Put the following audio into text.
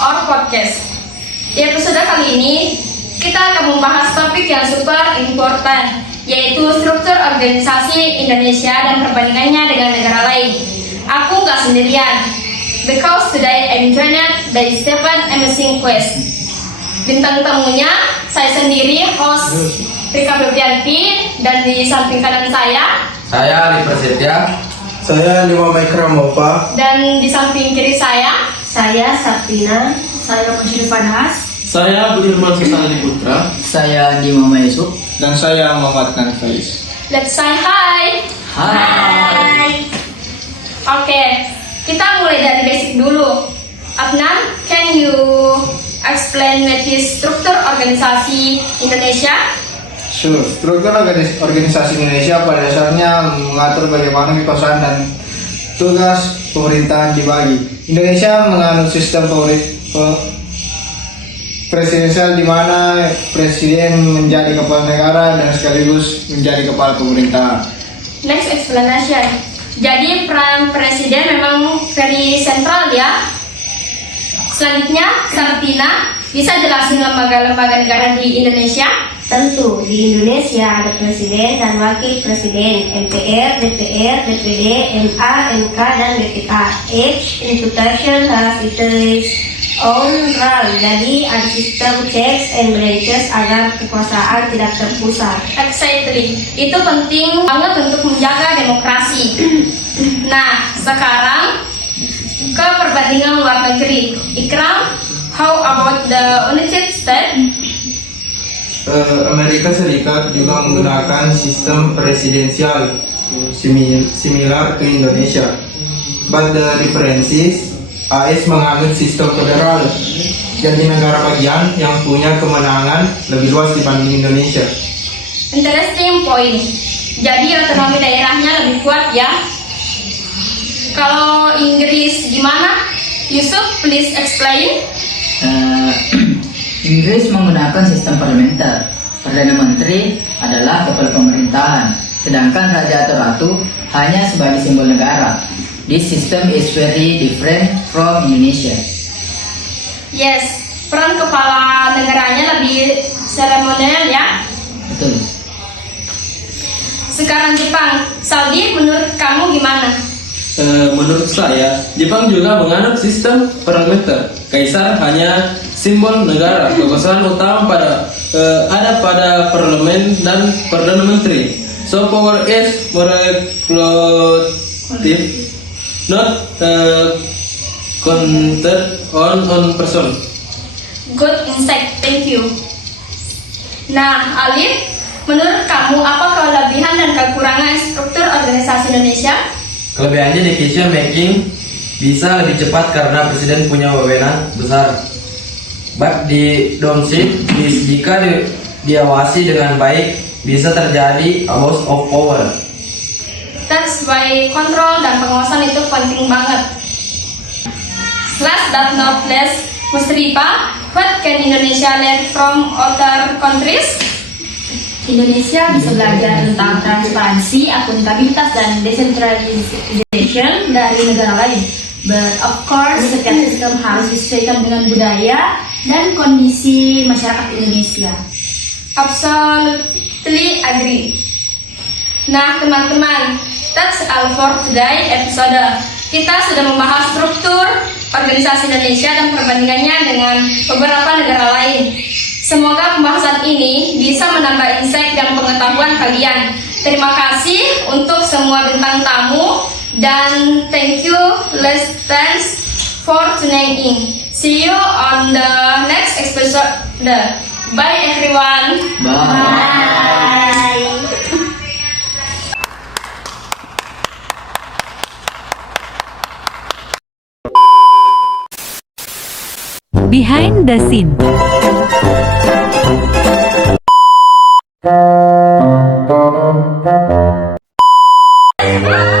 our podcast. Di episode kali ini, kita akan membahas topik yang super important, yaitu struktur organisasi Indonesia dan perbandingannya dengan negara lain. Aku nggak sendirian, because today I'm joined by seven amazing guests. Bintang tamunya, saya sendiri, host Rika Febrianti, dan di samping kanan saya Ali Prasetya. Saya Lima Maikramova. dan di samping kiri saya Saptina. Saya Musri Panas. Saya Budirman Susani Putra. Saya Andi Mama Yusuf. Dan saya Muhammad Kanfalis. Let's say hi. Hai. Oke, kita mulai dari basic dulu. Adnan, can you explain what is struktur organisasi Indonesia? Sure. Struktur organisasi Indonesia pada dasarnya mengatur bagaimana kekuasaan dan tugas pemerintahan dibagi. Indonesia menganut sistem presidensial di mana presiden menjadi kepala negara dan sekaligus menjadi kepala pemerintahan. Next explanation. Jadi peran presiden memang very sentral ya. Selanjutnya, Sartina, bisa jelasin lembaga-lembaga negara di Indonesia? Tentu di Indonesia ada presiden dan wakil presiden, MPR, DPR, DPD, MA, MK, dan BPK. Each institution has its own role. Jadi ada sistem checks and balances agar kekuasaan tidak terpusat. Exactly. Itu penting banget untuk menjaga demokrasi. Nah, sekarang ke perbandingan luar negeri. Ikram, how about the United States? Amerika Serikat juga menggunakan sistem presidensial similar to Indonesia. But the difference is, AS menganut sistem federal, jadi negara bagian yang punya kemenangan lebih luas dibanding Indonesia. Interesting point. Jadi otonomi daerahnya lebih kuat ya. Kalau Inggris gimana? Yusuf, please explain. Inggris menggunakan sistem parlementer. Perdana Menteri adalah kepala pemerintahan, sedangkan Raja atau Ratu hanya sebagai simbol negara. This system is very different from Indonesia. Yes, peran kepala negaranya lebih seremonial ya. Betul. Sekarang Jepang. Saldi, menurut kamu gimana? Menurut saya, Jepang juga menganut sistem parlementer. Kaisar hanya simbol negara. Kekuasaan utama ada pada parlemen dan perdana menteri. So power is more collective, not centered on person. Good insight, thank you. Nah, Alif, menurut kamu apa kelebihan dan kekurangan struktur organisasi Indonesia? Kelebihannya decision making bisa lebih cepat karena presiden punya wewenang besar. But di downside, jika diawasi dengan baik, bisa terjadi abuse of power. That's why kontrol dan pengawasan itu penting banget. Last but not least, Musripa, what can Indonesia learn from other countries? Indonesia bisa belajar tentang transparansi, akuntabilitas, dan decentralization dari negara lain. But of course, setiap sistem harus disesuaikan dengan budaya dan kondisi masyarakat Indonesia. Absolutely agree. Nah teman-teman, that's all for today episode. Kita sudah membahas struktur organisasi Indonesia dan perbandingannya dengan beberapa negara lain. Semoga pembahasan ini bisa menambah insight dan pengetahuan kalian. Terima kasih untuk semua bintang tamu dan thank you listeners for tuning in. See you on the next episode. Bye everyone. Bye. Behind the scene. Bye.